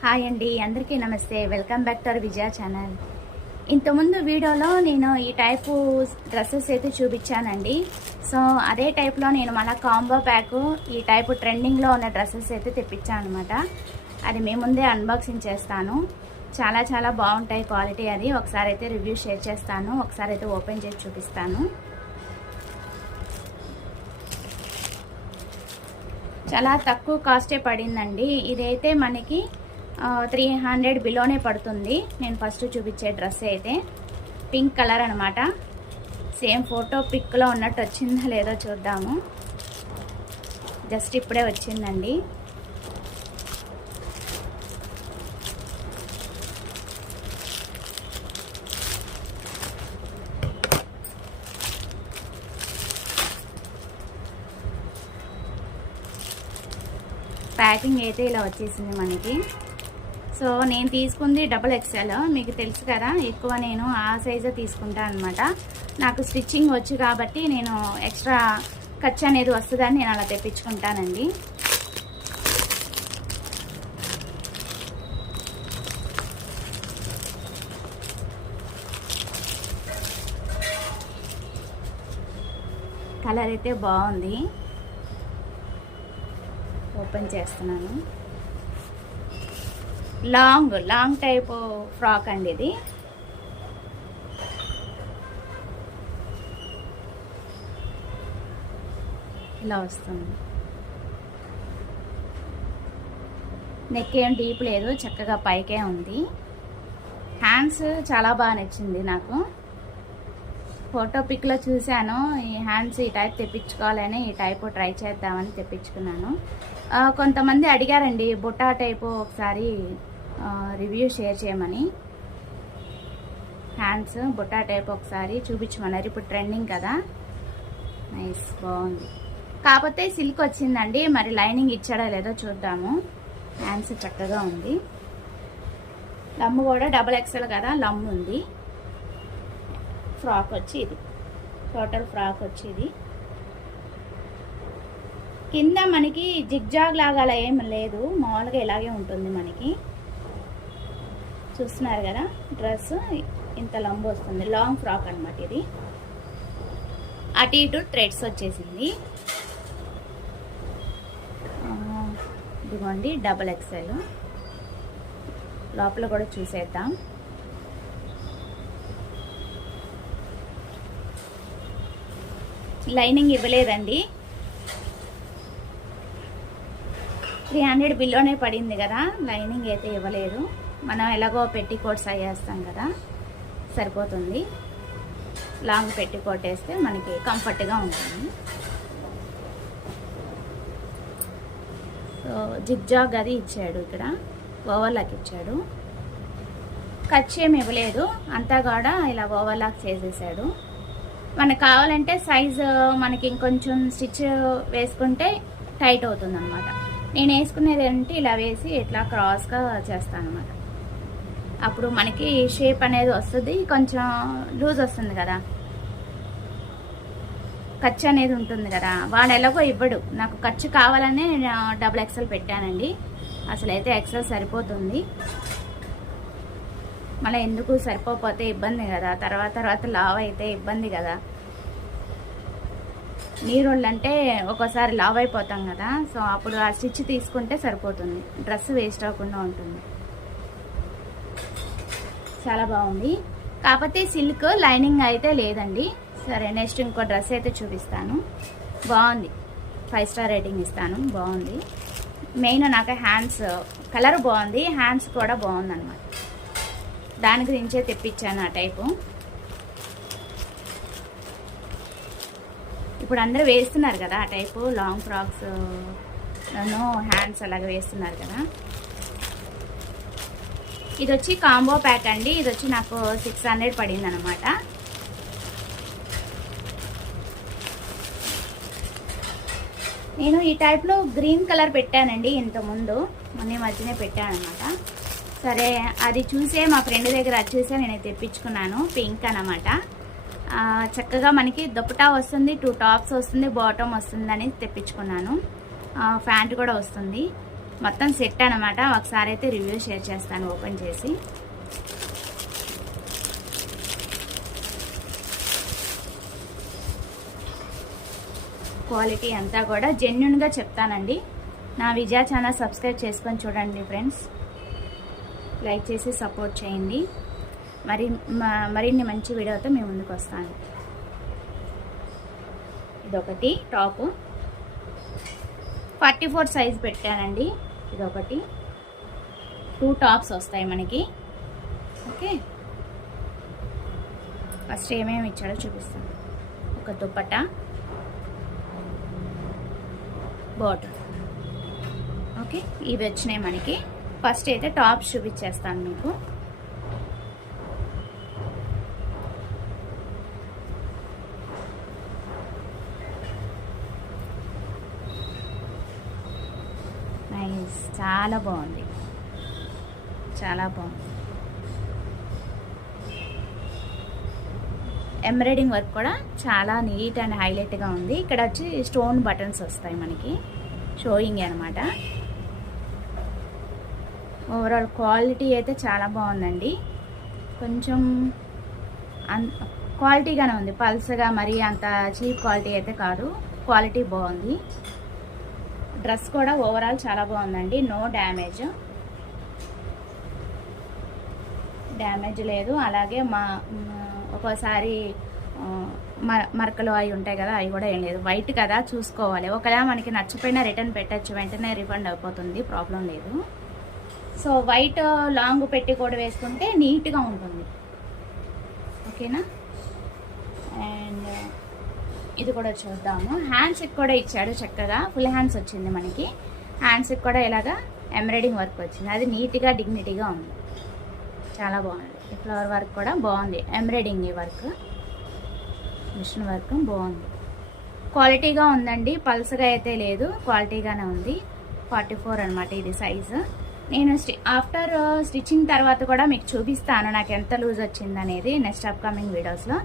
Hi అండి, అందరికీ నమస్తే. Welcome back to our Vijaya channel. ఇంతకుముందు వీడియోలో నేను ఈ టైపు డ్రెస్సెస్ అయితే చూపించానండి. సో అదే టైప్లో నేను మళ్ళీ కాంబో ప్యాక్ ఈ టైపు ట్రెండింగ్లో ఉన్న డ్రెస్సెస్ అయితే తెప్పించాను అనమాట. అది మీ ముందే అన్బాక్సింగ్ చేస్తాను. చాలా చాలా బాగుంటాయి క్వాలిటీ. అది ఒకసారి అయితే రివ్యూ షేర్ చేస్తాను, ఒకసారి అయితే ఓపెన్ చేసి చూపిస్తాను. చాలా తక్కువ కాస్టే పడిందండి. ఇదైతే మనకి 300 బిలోనే పడుతుంది. నేను ఫస్ట్ చూపించే డ్రెస్ అయితే పింక్ కలర్ అనమాట. సేమ్ ఫోటో పిక్లో ఉన్నట్టు వచ్చిందో లేదో చూద్దాము. జస్ట్ ఇప్పుడే వచ్చిందండి. ప్యాకింగ్ అయితే ఇలా వచ్చేసింది మనకి. సో నేను తీసుకుంది XXL. మీకు తెలుసు కదా, ఎక్కువ నేను ఆ సైజే తీసుకుంటాను అనమాట. నాకు స్టిచ్చింగ్ వచ్చు కాబట్టి నేను ఎక్స్ట్రా ఖర్చు అనేది వస్తుందని నేను అలా తెప్పించుకుంటానండి. కలర్ అయితే బాగుంది. ఓపెన్ చేస్తున్నాను. లాంగ్ టైప్ ఫ్రాక్ అండి ఇది. ఇలా వస్తుంది. నెక్ ఏం డీప్ లేదు, చక్కగా పైకే ఉంది. హ్యాండ్స్ చాలా బాగా నచ్చింది నాకు. ఫోటో పిక్లో చూశాను, ఈ హ్యాండ్స్ ఈ టైప్ తెప్పించుకోవాలని ఈ టైప్ ట్రై చేద్దామని తెప్పించుకున్నాను. కొంతమంది అడిగారండి బుట్టా టైపు ఒకసారి రివ్యూ షేర్ చేయమని. హ్యాండ్స్ బుట్టా టైప్ ఒకసారి చూపించమన్నారు. ఇప్పుడు ట్రెండింగ్ కదా. నైస్, బాగుంది. కాకపోతే సిల్క్ వచ్చిందండి, మరి లైనింగ్ ఇచ్చాడో లేదో చూద్దాము. హ్యాండ్స్ చక్కగా ఉంది. లమ్ కూడా XXL కదా, లమ్ ఉంది. ఫ్రాక్ వచ్చి ఇది, టోటల్ ఫ్రాక్ వచ్చి ఇది. కింద మనకి జిగ్జాగ్ లాగా అలా ఏం లేదు, మామూలుగా ఇలాగే ఉంటుంది మనకి. చూస్తున్నారు కదా, డ్రెస్ ఇంత లంబు వస్తుంది. లాంగ్ ఫ్రాక్ అనమాట ఇది. అటు ఇటు థ్రెడ్స్ వచ్చేసింది. ఇదిగోండి XXL. లోపల కూడా చూసేద్దాం. లైనింగ్ ఇవ్వలేదండి. 300 బిల్లోనే పడింది కదా, లైనింగ్ అయితే ఇవ్వలేదు. మనం ఎలాగో పెట్టికోట్స్ అయ్యేస్తాం కదా, సరిపోతుంది. లాంగ్ పెట్టికోట్ వేస్తే మనకి కంఫర్ట్గా ఉంటుంది. సో జిగ్జాగ్ అది ఇచ్చాడు, ఇక్కడ ఓవర్లాక్ ఇచ్చాడు. ఖర్చు ఏమి ఇవ్వలేదు, అంతా కూడా ఇలా ఓవర్లాక్ చేసేసాడు. మనకు కావాలంటే సైజు మనకి ఇంకొంచెం స్టిచ్ వేసుకుంటే టైట్ అవుతుంది అనమాట. నేను వేసుకునేది ఏంటి, ఇలా వేసి ఇట్లా క్రాస్గా చేస్తాను అనమాట. అప్పుడు మనకి షేప్ అనేది వస్తుంది, కొంచెం లూజ్ వస్తుంది కదా, ఖర్చు అనేది ఉంటుంది కదా. వాడు ఎలాగో ఇవ్వడు, నాకు ఖర్చు కావాలనే నేను XXL పెట్టానండి. అసలు అయితే XL సరిపోతుంది. మళ్ళీ ఎందుకు సరిపోతే ఇబ్బంది కదా, తర్వాత లావ్ అయితే ఇబ్బంది కదా. నీరోళ్ళు అంటే ఒక్కోసారి లావ్ అయిపోతాం కదా, సో అప్పుడు ఆ స్టిచ్ తీసుకుంటే సరిపోతుంది, డ్రెస్ వేస్ట్ అవ్వకుండా ఉంటుంది. చాలా బాగుంది. కాకపోతే సిల్క్ లైనింగ్ అయితే లేదండి. సరే, నెక్స్ట్ ఇంకో డ్రెస్ అయితే చూపిస్తాను. బాగుంది, 5 స్టార్ రేటింగ్ ఇస్తాను. బాగుంది. మెయిన్ నాకు హ్యాండ్స్ కలర్ బాగుంది, హ్యాండ్స్ కూడా బాగుంది అనమాట. దాని గురించే తెప్పించాను ఆ టైపు. ఇప్పుడు అందరూ వేస్తున్నారు కదా ఆ టైపు లాంగ్ ఫ్రాక్స్, హ్యాండ్స్ అలాగే వేస్తున్నారు కదా. ఇది వచ్చి కాంబో ప్యాక్ అండి. ఇది వచ్చి నాకు 600 పడింది అనమాట. నేను ఈ టైప్లో గ్రీన్ కలర్ పెట్టానండి ఇంతకుముందు, మొన్న మధ్యనే పెట్టాను అనమాట. సరే, అది చూసే మా ఫ్రెండ్ దగ్గర అది చూసే నేను తెప్పించుకున్నాను. పింక్ అనమాట. చక్కగా మనకి దుపట్టా వస్తుంది, 2 టాప్స్ వస్తుంది, బాటమ్ వస్తుంది అని తెప్పించుకున్నాను. ప్యాంట్ కూడా వస్తుంది. మొత్తం సెట్ అనమాట. ఒకసారి అయితే రివ్యూ షేర్ చేస్తాను ఓపెన్ చేసి. క్వాలిటీ అంతా కూడా జెన్యున్గా చెప్తానండి. నా విజయ ఛానల్ సబ్స్క్రైబ్ చేసుకొని చూడండి ఫ్రెండ్స్. లైక్ చేసి సపోర్ట్ చేయండి. మరిన్ని మంచి వీడియోతో మేము ముందుకు వస్తాను. ఇదొకటి టాప్ 44 సైజ్ పెట్టానండి. ఇదొకటి 2 టాప్స్ వస్తాయి మనకి. ఓకే, ఫస్ట్ ఏమేమి ఇచ్చాడో చూపిస్తాను. ఒక దుపట్టా, బాటమ్. ఓకే, ఇవి వచ్చినాయి మనకి. ఫస్ట్ అయితే టాప్స్ చూపించేస్తాను మీకు. నైస్, చాలా బాగుంది, చాలా బాగుంది. ఎంబ్రాయిడింగ్ వర్క్ కూడా చాలా నీట్ అండ్ హైలైట్గా ఉంది. ఇక్కడ వచ్చి స్టోన్ బటన్స్ వస్తాయి మనకి, షోయింగ్ అనమాట. ఓవరాల్ క్వాలిటీ అయితే చాలా బాగుందండి. కొంచెం క్వాలిటీగానే ఉంది, పల్సగా మరి అంత చీప్ క్వాలిటీ అయితే కాదు. క్వాలిటీ బాగుంది. డ్రెస్ కూడా ఓవరాల్ చాలా బాగుందండి. నో డ్యామేజ్ లేదు. అలాగే ఒక్కోసారి మరకలు అవి ఉంటాయి కదా, అవి కూడా ఏం లేదు. వైట్ కదా, చూసుకోవాలి. ఒకవేళ మనకి నచ్చపోయినా రిటర్న్ పెట్టచ్చు, వెంటనే రిఫండ్ అయిపోతుంది, ప్రాబ్లం లేదు. సో వైట్ లాంగ్ పెట్టి కూడా వేసుకుంటే నీట్గా ఉంటుంది. ఓకేనా. అండ్ ఇది కూడా చూద్దాము. హ్యాండ్స్కి కూడా ఇచ్చాడు చక్కగా, ఫుల్ హ్యాండ్స్ వచ్చింది మనకి. హ్యాండ్స్కి కూడా ఇలాగా ఎంబ్రాయిడింగ్ వర్క్ వచ్చింది. అది నీట్గా డిగ్నిటీగా ఉంది, చాలా బాగుంది. ఫ్లవర్ వర్క్ కూడా బాగుంది, ఎంబ్రాయిడింగ్ వర్క్, మిషన్ వర్క్ బాగుంది. క్వాలిటీగా ఉందండి, పల్సగా అయితే లేదు, క్వాలిటీగానే ఉంది. 44 అనమాట ఇది సైజు. నేను ఆఫ్టర్ స్టిచ్చింగ్ తర్వాత కూడా మీకు చూపిస్తాను నాకు ఎంత లూజ్ వచ్చింది అనేది నెక్స్ట్ అప్కమింగ్ వీడియోస్లో.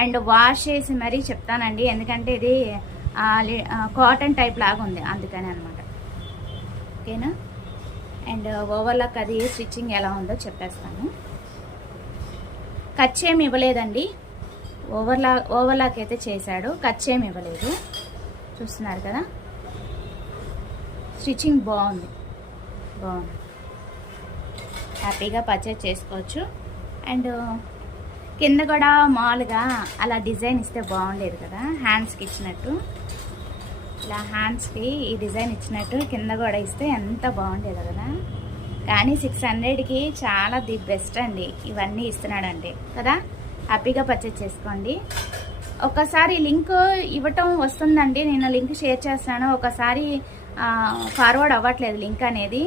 అండ్ వాష్ చేసి మరీ చెప్తానండి, ఎందుకంటే ఇది కాటన్ టైప్ లాగా ఉంది, అందుకని అనమాట. ఓకేనా. అండ్ ఓవర్లాక్ అది స్టిచ్చింగ్ ఎలా ఉందో చెప్పేస్తాను. ఖర్చు ఏమి ఇవ్వలేదండి, ఓవర్లాక్ అయితే చేశాడు, ఖర్చు ఏమి ఇవ్వలేదు. చూస్తున్నారు కదా, స్టిచ్చింగ్ బాగుంది, హ్యాపీగా పర్చేజ్ చేసుకోవచ్చు. అండ్ కింద కూడా మామూలుగా అలా డిజైన్ ఇస్తే బాగుండేది కదా, హ్యాండ్స్కి ఇచ్చినట్టు. ఇలా హ్యాండ్స్కి ఈ డిజైన్ ఇచ్చినట్టు కింద కూడా ఇస్తే ఎంత బాగుండేది కదా. కానీ 600కి చాలా ది బెస్ట్ అండి ఇవన్నీ ఇస్తున్నాడండి కదా. హ్యాపీగా పర్చేజ్ చేసుకోండి. ఒకసారి లింక్ ఇవ్వటం వస్తుందండి, నేను లింక్ షేర్ చేస్తాను. ఒకసారి ఫార్వర్డ్ అవ్వట్లేదు లింక్ అనేది.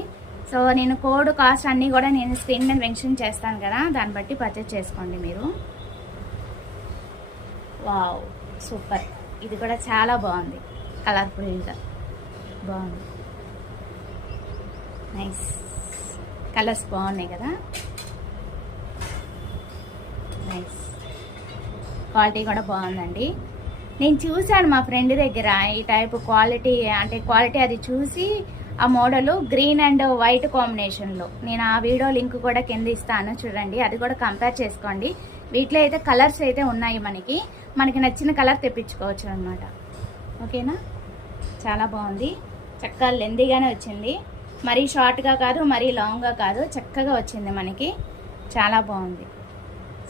సో నేను కోడ్ కాస్ట్ అన్నీ కూడా నేను స్క్రీన్ మీద మెన్షన్ చేస్తాను కదా, దాన్ని బట్టి పర్చేజ్ చేసుకోండి మీరు. Wow, super. ఇది కూడా చాలా బాగుంది, కలర్ఫుల్గా బాగుంది. నైస్, కలర్స్ బాగున్నాయి కదా. నైస్, క్వాలిటీ కూడా బాగుందండి. నేను చూశాను మా ఫ్రెండ్ దగ్గర ఈ టైప్ క్వాలిటీ, అంటే క్వాలిటీ అది చూసి ఆ మోడలు గ్రీన్ అండ్ వైట్ కాంబినేషన్లో, నేను ఆ వీడియో లింక్ కూడా కింద ఇస్తాను చూడండి, అది కూడా కంపేర్ చేసుకోండి. వీటిలో అయితే కలర్స్ అయితే ఉన్నాయి, మనకి నచ్చిన కలర్ తెప్పించుకోవచ్చు అనమాట. ఓకేనా. చాలా బాగుంది, చక్కగా లెందీగానే వచ్చింది, మరీ షార్ట్గా కాదు మరీ లాంగ్గా కాదు, చక్కగా వచ్చింది మనకి. చాలా బాగుంది,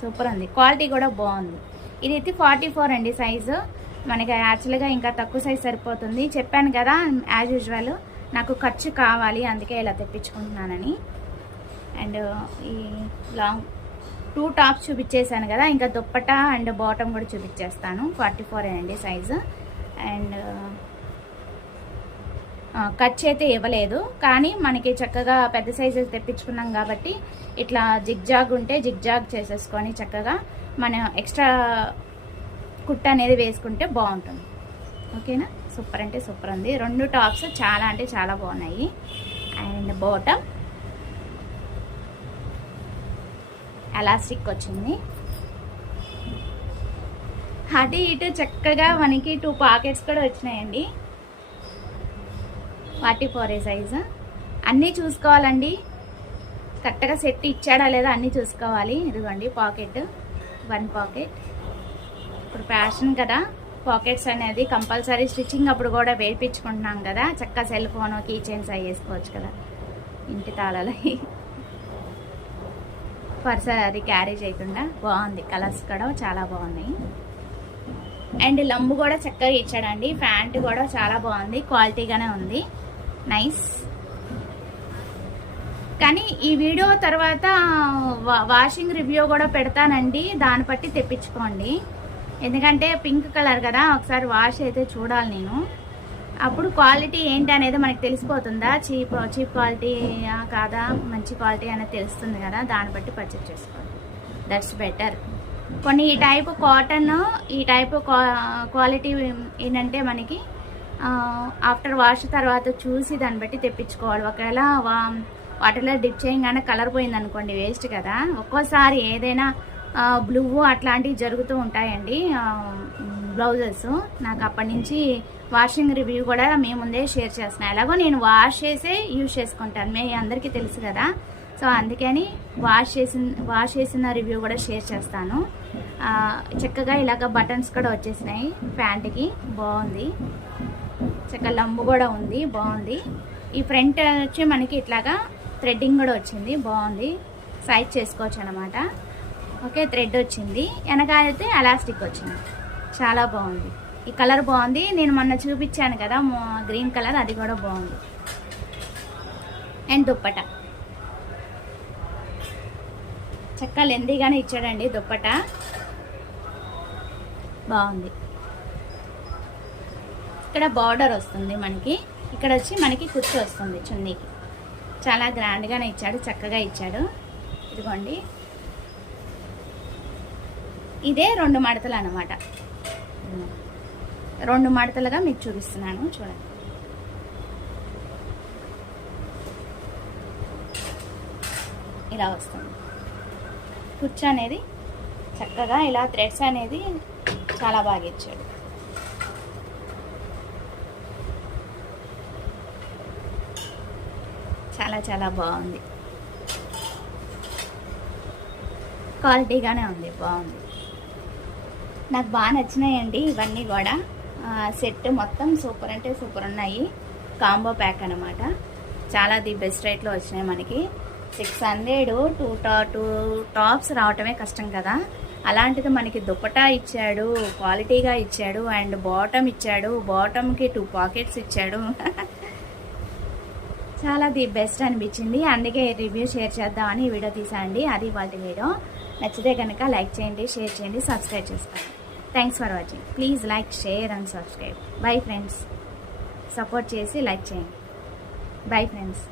సూపర్ ఉంది. క్వాలిటీ కూడా బాగుంది. ఇది అయితే 44 అండి సైజు. మనకి యాక్చువల్గా ఇంకా తక్కువ సైజ్ సరిపోతుంది. చెప్పాను కదా, యాజ్ యూజువల్ నాకు ఖర్చు కావాలి, అందుకే ఇలా తెప్పించుకుంటున్నానని. అండ్ ఈ లాంగ్ 2 టాప్స్ చూపించేశాను కదా, ఇంకా దుప్పటా అండ్ బాటమ్ కూడా చూపించేస్తాను. 44 అండి సైజు. అండ్ ఖర్చు అయితే ఇవ్వలేదు, కానీ మనకి చక్కగా పెద్ద సైజు తెప్పించుకున్నాం కాబట్టి ఇట్లా జిగ్జాగ్ ఉంటే జిగ్జాగ్ చేసేసుకొని చక్కగా మనం ఎక్స్ట్రా కుట్ట అనేది వేసుకుంటే బాగుంటుంది. ఓకేనా. సూపర్ అంటే సూపర్ ఉంది. 2 టాప్స్ చాలా అంటే చాలా బాగున్నాయి. అండ్ బాటమ్ ఎలాస్టిక్ వచ్చింది, అటు ఇటు చక్కగా మనకి 2 పాకెట్స్ కూడా వచ్చినాయండి. 44 సైజు. అన్నీ చూసుకోవాలండి, కరెక్ట్గా సెట్ ఇచ్చాడా లేదా అన్నీ చూసుకోవాలి. ఇదిగోండి పాకెట్, 1 పాకెట్. ఇప్పుడు ఫ్యాషన్ కదా పాకెట్స్ అనేది కంపల్సరీ. స్టిచ్చింగ్ అప్పుడు కూడా వేయించుకుంటున్నాం కదా, చక్కగా సెల్ ఫోన్ కీ చైన్స్ అవి వేసుకోవచ్చు కదా, ఇంటి తాళాలు పర్స్ అది క్యారీ చేయకుండా. బాగుంది, కలర్స్ కూడా చాలా బాగున్నాయి. అండ్ లంబు కూడా చక్కగా ఇచ్చాడండి. ప్యాంట్ కూడా చాలా బాగుంది, క్వాలిటీగానే ఉంది, నైస్. కానీ ఈ వీడియో తర్వాత వాషింగ్ రివ్యూ కూడా పెడతానండి, దాన్ని బట్టి తెప్పించుకోండి. ఎందుకంటే పింక్ కలర్ కదా, ఒకసారి వాష్ అయితే చూడాలి నేను, అప్పుడు క్వాలిటీ ఏంటి అనేది మనకి తెలిసిపోతుందా, చీప్ క్వాలిటీ కాదా మంచి క్వాలిటీ అనేది తెలుస్తుంది కదా, దాన్ని బట్టి పర్చేస్ చేసుకోండి, దట్స్ బెటర్. కొన్ని ఈ టైపు కాటన్, ఈ టైపు క్వాలిటీ ఏంటంటే మనకి ఆఫ్టర్ వాష్ తర్వాత చూసి దాన్ని బట్టి తెప్పించుకోవాలి. ఒకవేళ వాటర్లో డిప్ చేయగానే కలర్ పోయింది అనుకోండి, వేస్ట్ కదా. ఒక్కోసారి ఏదైనా బ్లూ అట్లాంటివి జరుగుతూ ఉంటాయండి బ్లౌజెస్. నాకు అప్పటి నుంచి వాషింగ్ రివ్యూ కూడా మీ ముందే షేర్ చేస్తున్నాను. ఎలాగో నేను వాష్ చేసే యూజ్ చేసుకుంటాను, మీ అందరికీ తెలుసు కదా. సో అందుకని వాష్ చేసిన రివ్యూ కూడా షేర్ చేస్తాను. చక్కగా ఇలాగ బటన్స్ కూడా వచ్చేసినాయి ప్యాంట్కి, బాగుంది. చక్కగా లంబు కూడా ఉంది, బాగుంది. ఈ ఫ్రంట్ వచ్చి మనకి ఇట్లాగా థ్రెడ్డింగ్ కూడా వచ్చింది, బాగుంది. సైజ్ చేసుకోవచ్చు అనమాట. ఓకే, థ్రెడ్ వచ్చింది, వెనకాల అయితే ఎలాస్టిక్ వచ్చింది, చాలా బాగుంది. ఈ కలర్ బాగుంది, నేను మొన్న చూపించాను కదా గ్రీన్ కలర్, అది కూడా బాగుంది. అండ్ దుప్పట చక్కగా లెందీగానే ఇచ్చాడండి, దుప్పట బాగుంది. ఇక్కడ బార్డర్ వస్తుంది మనకి, ఇక్కడ వచ్చి మనకి కుర్చీ వస్తుంది చున్నీకి, చాలా గ్రాండ్గానే ఇచ్చాడు, చక్కగా ఇచ్చాడు. ఇదిగోండి, ఇదే 2 మడతలు అన్నమాట, 2 మడతలుగా మీకు చూపిస్తున్నాను చూడండి. ఇలా వస్తుంది కుర్చీ అనేది, చక్కగా ఇలా థ్రెడ్స్ అనేది చాలా బాగా ఇచ్చాడు. చాలా చాలా బాగుంది, క్వాలిటీగానే ఉంది, బాగుంది. నాకు బాగా నచ్చినాయండి ఇవన్నీ కూడా. సెట్ మొత్తం సూపర్ అంటే సూపర్ ఉన్నాయి. కాంబో ప్యాక్ అనమాట, చాలా ది బెస్ట్ రేట్లో వచ్చినాయి మనకి. 600 2 టాప్స్ రావటమే కష్టం కదా, అలాంటిది మనకి దుప్పటా ఇచ్చాడు, క్వాలిటీగా ఇచ్చాడు. అండ్ బాటమ్ ఇచ్చాడు, బాటమ్కి 2 పాకెట్స్ ఇచ్చాడు. చాలా ది బెస్ట్ అనిపించింది, అందుకే రివ్యూ షేర్ చేద్దామని ఈ వీడియో తీసానండి. అది వాళ్ళ వీడియో. నచ్చితే కనుక లైక్ చేయండి, షేర్ చేయండి, సబ్స్క్రైబ్ చేసుకోండి. Thanks for watching. Please like, share and subscribe. Bye friends, support చేసి లైక్ చేయండి. Bye friends.